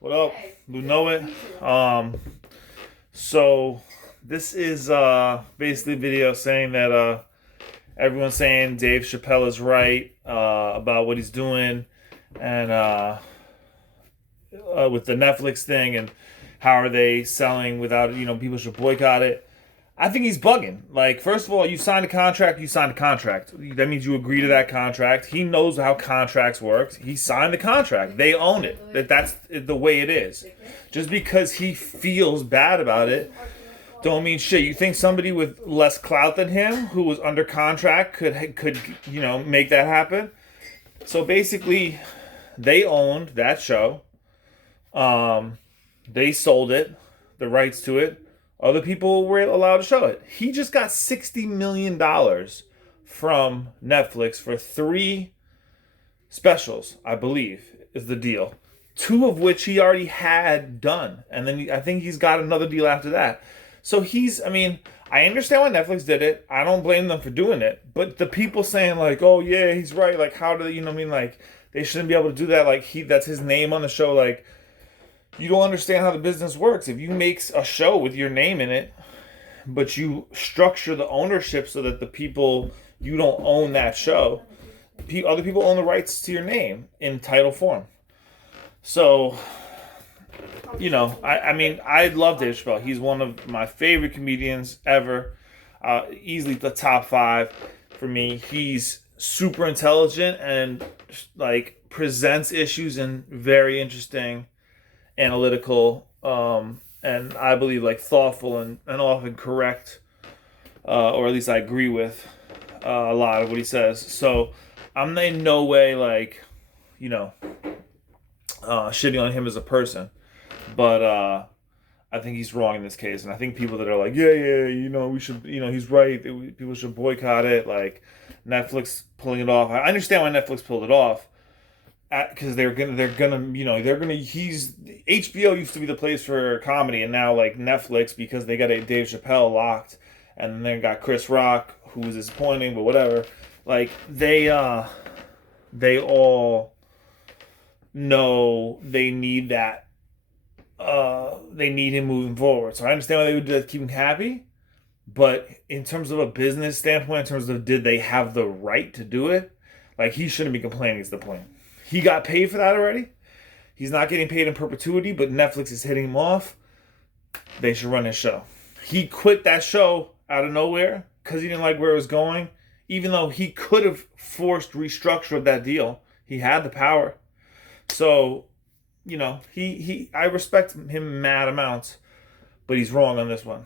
What up? You know it. So this is basically a video saying that everyone's saying Dave Chappelle is right about what he's doing, and with the Netflix thing, and how are they selling without, people should boycott it. I think he's bugging. Like, first of all, you signed a contract, you signed a contract. That means you agree to that contract. He knows how contracts work. He signed the contract. They own it. That's the way it is. Just because he feels bad about it, don't mean shit. You think somebody with less clout than him, who was under contract, could make that happen? So basically, they owned that show. They sold it, the rights to it. Other people were allowed to show it. He just got $60 million from Netflix for 3 specials, I believe, is the deal. 2 of which he already had done. And then I think he's got another deal after that. So I understand why Netflix did it. I don't blame them for doing it. But the people saying, like, oh, yeah, he's right. Like, how do they, like, they shouldn't be able to do that. Like, that's his name on the show. Like, you don't understand how the business works. If you make a show with your name in it, but you structure the ownership so that the people, you don't own that show, other people own the rights to your name in title form. So, I love Dave Chappelle. He's one of my favorite comedians ever. Easily the top 5 for me. He's super intelligent and, like, presents issues in very interesting, analytical, and I believe, like, thoughtful and often correct, or at least I agree with a lot of what he says. So I'm in no way, like, shitting on him as a person, but I think he's wrong in this case. And I think people that are like, yeah, we should, he's right, people should boycott it, like Netflix pulling it off. I understand why Netflix pulled it off, because they're gonna he's HBO used to be the place for comedy, and now, like, Netflix, because they got a Dave Chappelle locked, and then they got Chris Rock, who was disappointing, but whatever. Like, they all know they need that, they need him moving forward. So I understand why they would do that to keep him happy, but in terms of a business standpoint, in terms of did they have the right to do it, like, he shouldn't be complaining is the point. He got paid for that already. He's not getting paid in perpetuity, but Netflix is hitting him off. They should run his show. He quit that show out of nowhere because he didn't like where it was going, even though he could have forced restructure of that deal. He had the power. So, I respect him mad amounts, but he's wrong on this one.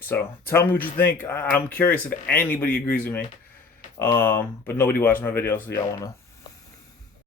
So tell me what you think. I'm curious if anybody agrees with me. But nobody watched my video, so y'all want to